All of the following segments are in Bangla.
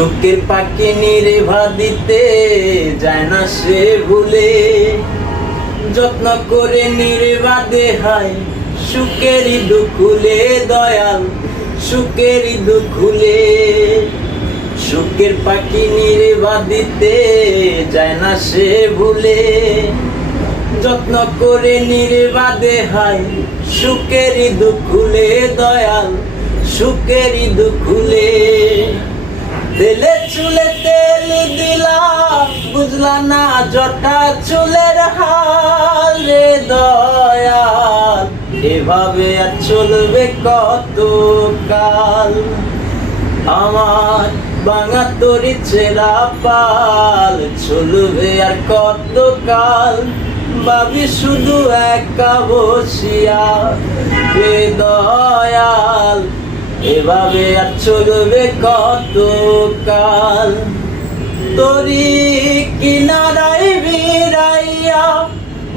সুখের পাখি নির্ভা দিতে যায় না সে ভুলে, যত্ন করে নির্বাদে হয় সুখেরই দুখুলে দয়াল, সুখেরই দুখুলে। সুখের পাখি নির্ভা দিতে যায় না সে ভুলে, যত্ন করে নির্বাদে হয় সুখেরই দুখুলে দয়াল, সুখেরই দুখুলে। তেলে চুলে তেল দিলা বুঝলা না জটা চুলের হাল রে দয়াল, এভাবে আর চলবে কত কাল। আমার ভাঙা তরি ছেঁড়া পাল চলবে আর কত কাল, ভাবি শুধু একা বসিয়া রে দয়াল, এভাবে আর চলবে কত কাল। তরি কিনারাই বিরাইয়া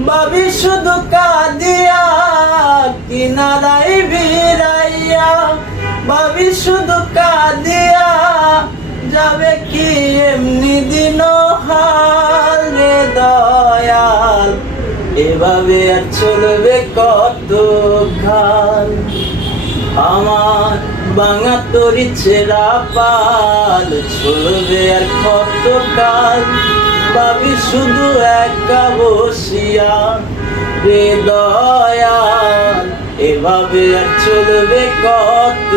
ভাবি শুধু কাঁদিয়া, কিনারাই বিরাইয়া ভাবি শুধু কাঁদিয়া, যাবে কি এমনি দিন হাল রে দয়াল, এভাবে আর চলবে কত কাল। আমার ভাঙা তরি ছেঁড়া পাল চলবে আর কত কাল, ভাবি শুধু একা বসিয়া রে দয়াল, এভাবে আর চলবে কত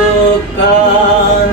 কাল।